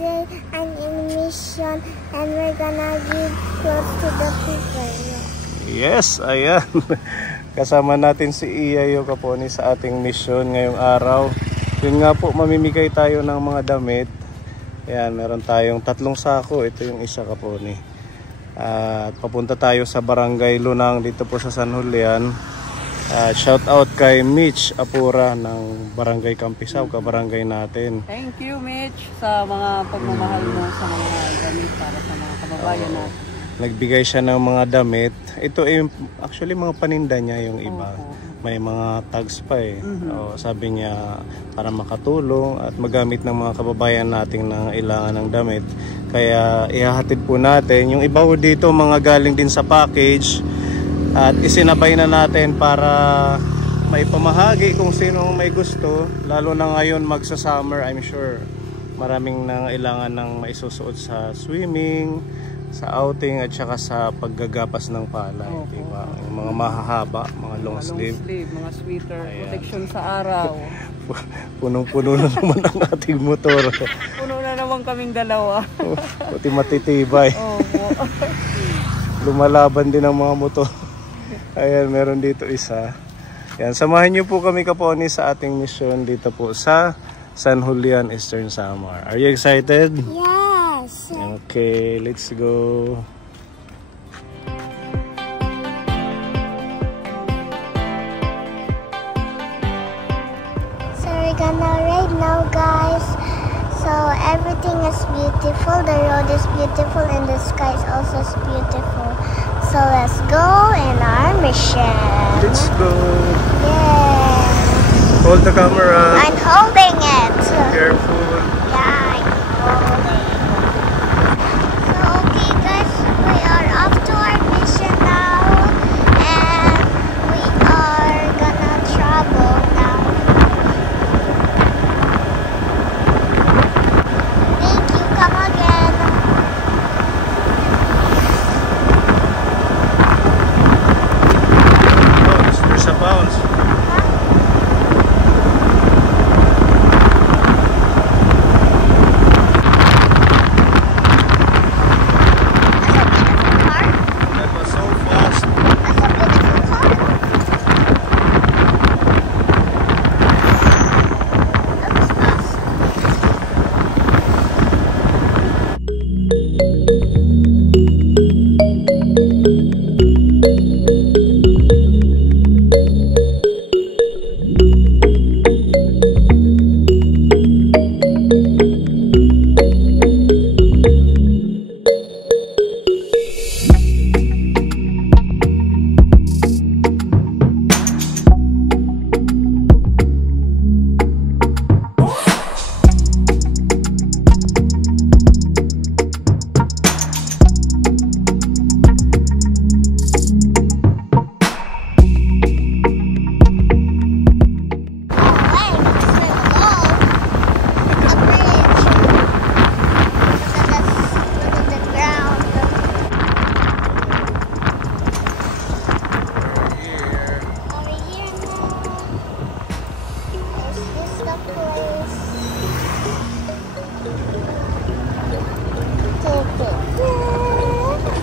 today I'm in mission and we're gonna give clothes to the people. Yes, ayan. Kasama natin si Iya Kaponi sa ating mission ngayong araw. Yun nga po, mamimigay tayo ng mga damit. Ayan, meron tayong 3 sako. Ito yung isa, Kaponi. At papunta tayo sa Barangay Lunang dito po sa San Julian. Shout out kay Mitch Apura ng Barangay Campisaw, kabarangay natin. Thank you, Mitch, sa mga pagmamahal mo sa mga damit para sa mga kababayan natin. Nagbigay siya ng mga damit. Ito actually mga paninda niya yung iba. May mga tags pa eh. Sabi niya para makatulong at magamit ng mga kababayan nating nangailangan ng damit. Kaya ihahatid po natin. Yung iba po dito mga galing din sa package. At isinabay na natin para may pamahagi kung sino may gusto. Lalo na ngayon magsa-summer, I'm sure. Maraming nangailangan ng maisusuot sa swimming, sa outing at saka sa paggagapas ng palay. Diba? Yung mga mahahaba, mga long sleeve, mga sweater, protection sa araw. Punong-puno na naman ang ating motor. Puno na naman kaming dalawa. Puti matitibay. Lumalaban din ang mga motor. Ayan, meron dito isa. Ayan, samahan niyo po kami, Kaponi, sa ating mission dito po sa San Julian, Eastern Samar. Are you excited? Yes. Okay, let's go. So we're gonna ride now, guys. So everything is beautiful. The road is beautiful and the sky is also beautiful. So let's go in our mission. Let's go. Yeah. Hold the camera. I'm holding it. Careful. Yeah, I'm holding. So okay, guys, we are off to our mission now, and we are gonna travel now. Thank you. Come again. There's a bounce. That was so fast. That's a beautiful car. That was fast.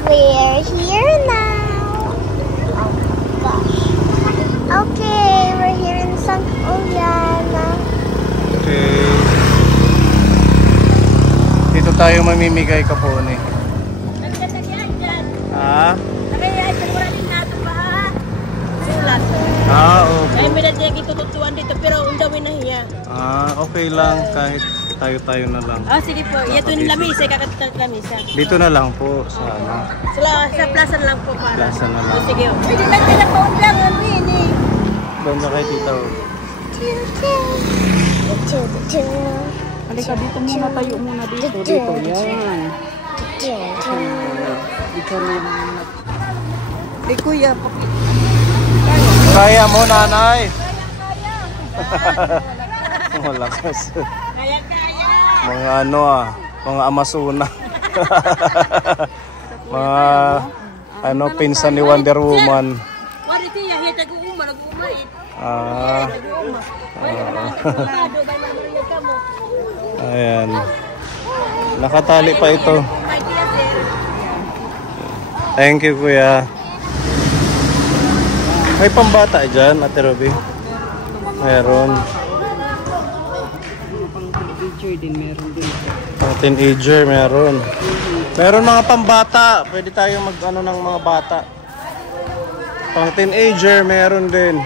We're here now. Oh gosh. Okay, we're here in San Julian. Okay. Dito tayo mamimigay, Kaponi. Ha? Okay. Ay, may dadya tututuan dito, pero undawin na hiya. Okay lang. Kahit tayo na lang. Sige po. Ito yung lamisa, kakatag lamisa. Dito na lang po sa ano. Sa plaza na lang po para. Plaza na lang. Sige. Pwede lang nila pa undangan, Winnie. Doon na kay tita. Halika dito muna, tayo muna dito. Dito, yan. Dito rin. Kuya, kaya mo, nanay. Malakas. Kaya. Mga ano mga Amazona. Mga ano, pinsan ni Wonder Woman. Ayan. Nakatali pa ito. Thank you, kuya. May pambata dyan, Ate Ruby? Meron. Pang-teenager din, meron din. Pang teenager, meron. Meron mga pambata. Pwede tayo mag-ano ng mga bata. Pang teenager, meron din.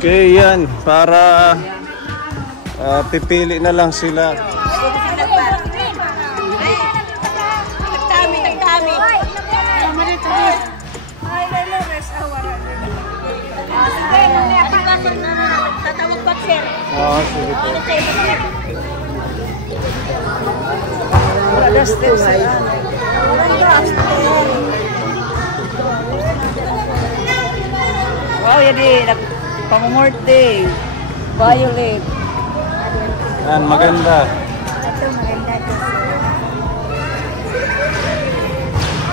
Okay, yan. Para pipili na lang sila. Oo, sige po. Wow, yan pamumorte. Violet. Yan, maganda.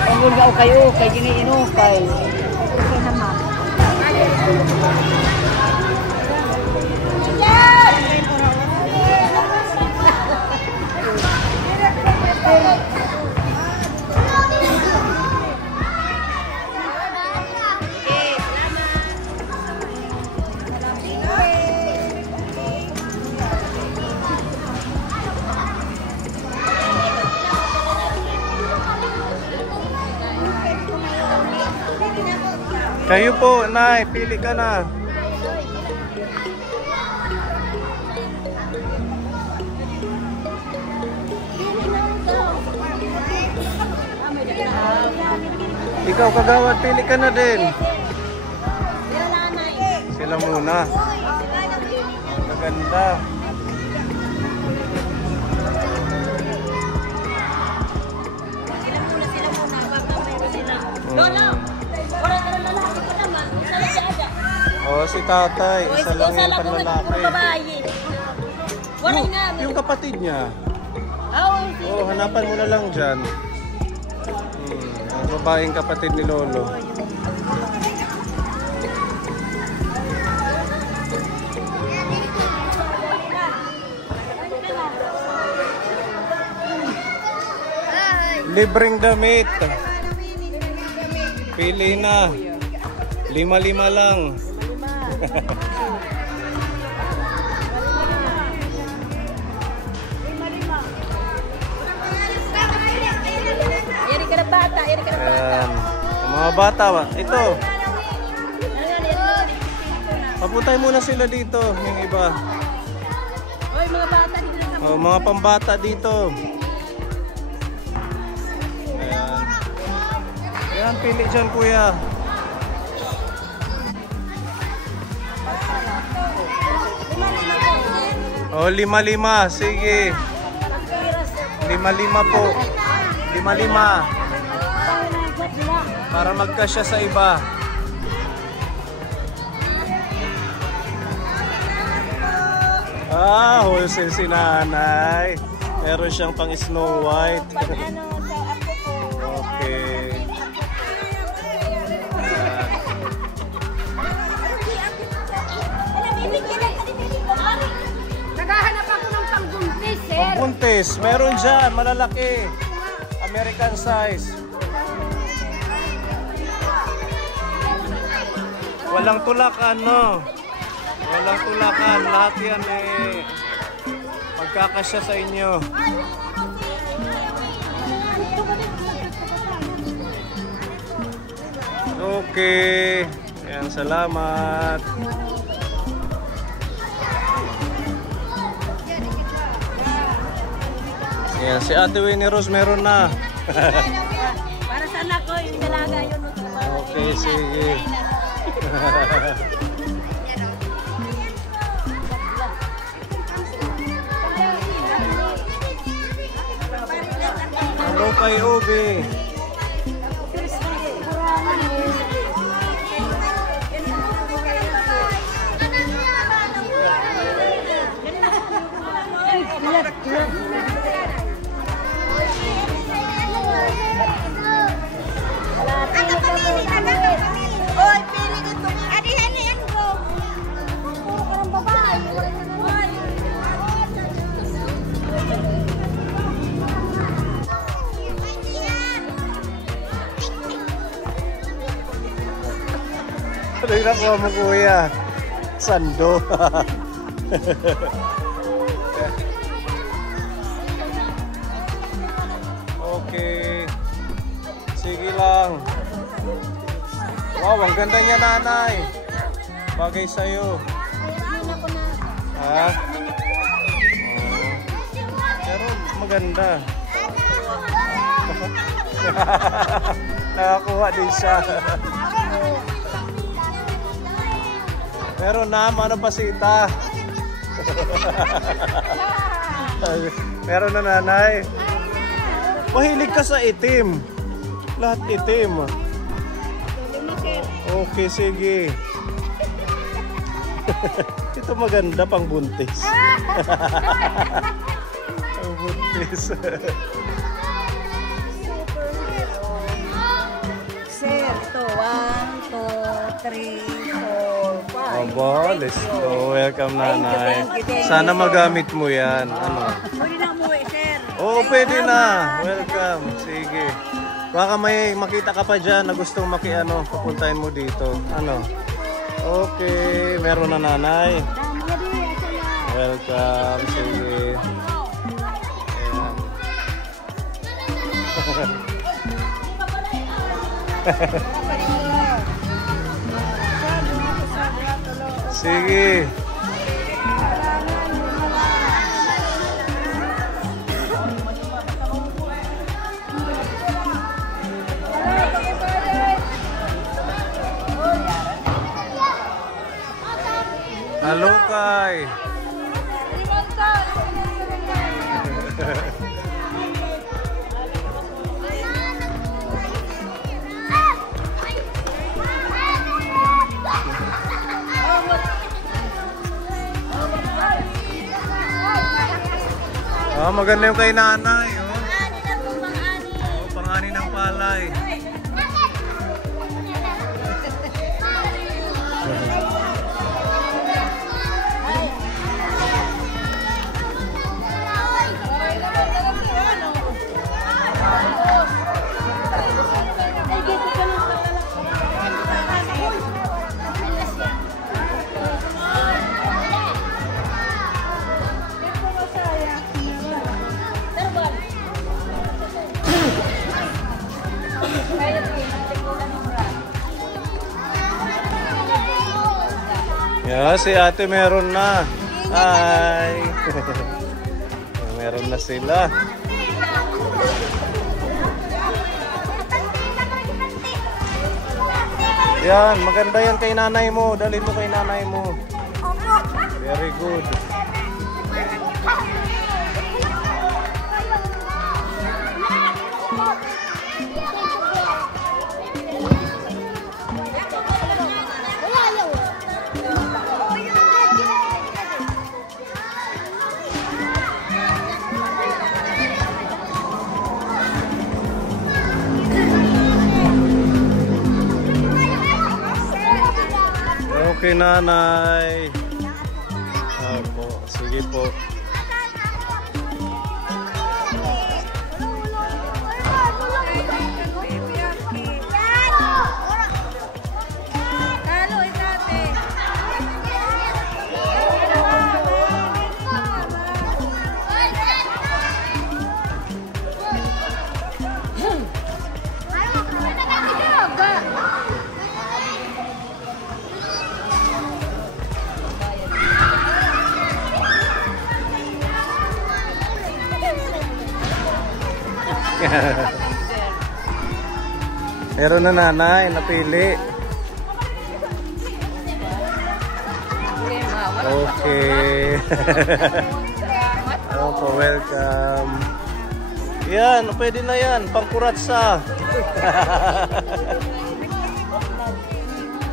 Ang gulga kayo, kay giniinukay. Kayo po, Nay, pili ka na. Ikaw, kagawad, pili ka na din. Sila muna. Maganda. Oh, si tatay. Isa lang yung panlalaki. Yung kapatid niya. Oh, hanapan mo na lang dyan. Ang babaeng kapatid ni Lolo. Libreng damit. Pili na. 5-5 lang. Ayan. Mga bata ba? Ito. Paputay muna sila dito. Yung iba. Oh, mga pambata dito. Ayan. Ayan, pili dyan, kuya. Oh, 5-5. Sige. 5-5 po. 5-5. Para magkasya sa iba. Ah, wholesale si nanay. Meron siyang pang Snow White. Okay. Naghahanap ako ng pangbuntis, sir. Pambuntis, meron dyan, malalaki. American size. Walang tulakan, no? Walang tulakan. Lahat yan magkakasya sa inyo. Okay. Yan, salamat. Yan, si Ate Winnie Rose meron na. Para sa anak ko, yung dalaga yun. Okay, sige. Hello kay Obi. Ano yung nakuha mo, kuya? Sando. Okay. Sige lang. Wow, ang ganda niya, nanay. Bagay sa'yo. Ha? Pero maganda. Nakakuha din siya. Meron na, ano pa sita? Meron na, nanay. Mahilig ka sa itim. Lahat itim. Okay, sige. Ito maganda pang buntis. Pang buntis. Sir, ito. 1, 2, 3, 4, 5. Aba, let's go. Welcome, nanay. Sana magamit mo yan. Ano? Pwede na umuwi, sir. Oo, pwede na. Welcome. Sige. Baka may makita ka pa dyan na gustong papuntahin mo dito. Ano? Okay. Meron na, nanay. Welcome. Sige. Ayan. Sige. Halo, Kay. Ah, maganda yung kay nanay. Oh, pangani ng palay. Yeah, si ate meron na. Hi. Meron na sila. Yan, maganda yan kay nanay mo. Dalhin mo kay nanay mo. Very good. Okay, nanay. Opo, sige po. Meron na nanay, napili. Okay. Opo, welcome. Yan, pwede na yan. Pangkuratsa.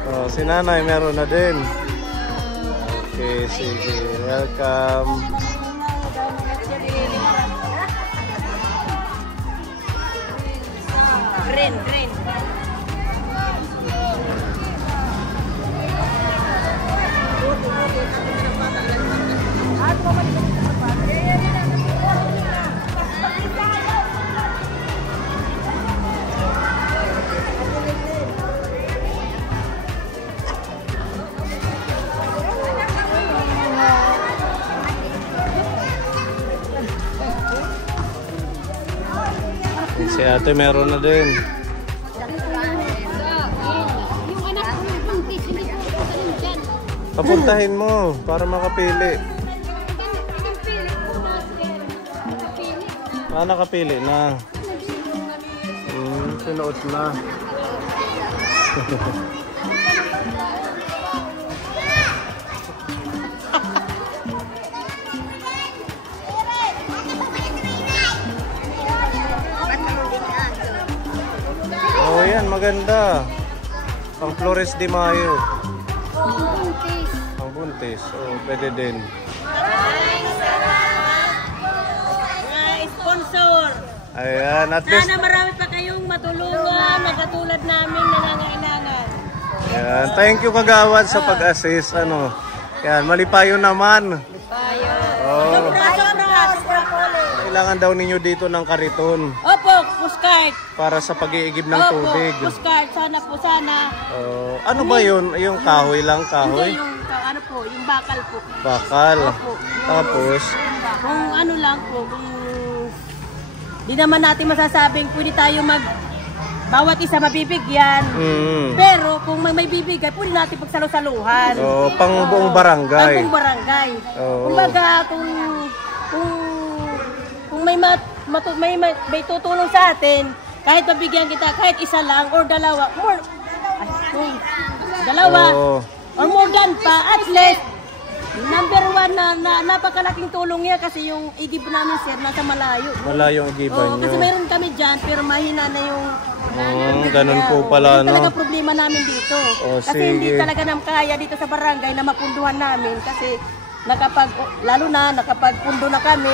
Oh, si nanay meron na din. Okay, sige. Welcome. Green. Si ate meron na din. Yung anak ko ng buntis, hindi ko ganun dyan. Papuntahin mo para makapili. Pili ko na, sir. Pili. Nakapili na. Sinuot na. Oh, yan, maganda. Pang Flores de Mayo. Buntis. Pang buntis. Oh, pwede din. Sponsor. Ayan, at least. Sana marami pa kayong matulungan na katulad namin nangangailangan. Ayan, thank you kagawad sa pag-assist. Ano. Yan, malipayo naman. Oh, kailangan daw ninyo dito ng kariton Opo, pushcart. para sa pag-iigib ng Opo, tubig. pushcart. Sana po, sana. Oh, ano ba yun? Yung kahoy lang, kahoy? Hindi yung, ano po, yung bakal po. Bakal. Opo. Tapos, Kung ano lang po, kung di naman natin masasabing pwede tayo bawat isa mabibigyan. Pero kung may bibigay, pwede natin pagsalusaluhan. oh, pang buong barangay. Ang buong barangay. Oo. Kumbaga, kung may tutulong sa atin, kahit mabigyan kita, kahit isa lang or dalawa, Oo. or more than pa, at least, number one na napakalaking tulong niya kasi yung igib namin, sir, nasa malayo. Malayo ang igiban Oo, kasi nyo. mayroon kami dyan, pero mahina na yung... Ganun po pala, Yun talaga no? problema namin dito. Oh, Kasi sige. hindi talaga naman kaya dito sa barangay na mapunduhan namin kasi lalo na nakapagpundo na kami,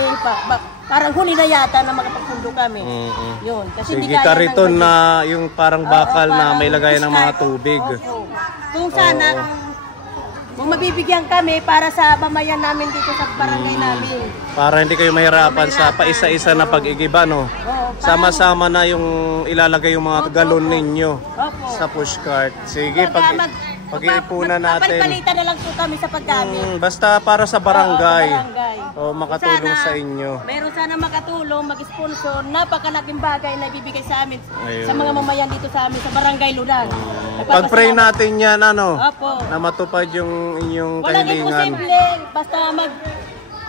parang huli na yata na makapagpundo kami. Yun, kasi hindi Sige, kaya kariton ng- na yung parang bakal Oo, na parang may lagayan ng mga pushcart. tubig. Opo. Kung sana, kung mabibigyan kami para sa mamayan namin dito sa barangay namin. Para hindi kayo mahirapan sa paisa-isa na pag-igiba, no? Oo, Sama-sama na yung ilalagay yung mga galon ninyo Opo. sa pushcart. Sige, pag-iipunan natin. Papalitan na lang po kami sa paggamit. Basta para sa barangay. Oo, sa barangay. O makatulong Sana, sa inyo. Meron sana makatulong, mag-sponsor, napakalaking bagay na ibibigay sa amin, Ayun. sa mga mamayan dito sa amin, sa barangay Ludan. Pag-pray natin yan, ano? Opo. Na matupad yung inyong Walang kahilingan. imposible, basta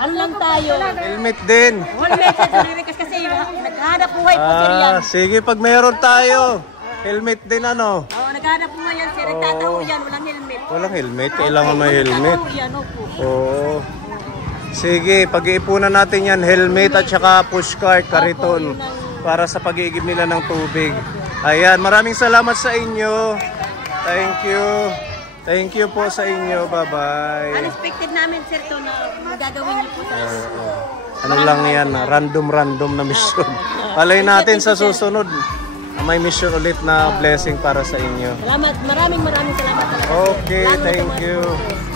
ano lang tayo. Helmet din. Wala message sa Rikas kasi naghahanap buhay po sir yan. Sige, pag meron tayo. Helmet din, ano? Oo, naghahanap buhay yan sir, nagtataho yan, walang helmet. Walang helmet, kailangan may helmet. Nagtataho yan, opo. Oo. Sige, pag-iipunan natin yan, helmet at saka pushcart, kariton, para sa pag-iigib nila ng tubig. Ayan, maraming salamat sa inyo. Thank you. Thank you po sa inyo. Bye-bye. Unexpected namin sir to na magagawin niyo po sa Ano lang yan, random na mission. Palay natin sa susunod. May mission ulit na blessing para sa inyo. Salamat, maraming salamat talaga. Okay, Lalo thank sa mga you. sponsor.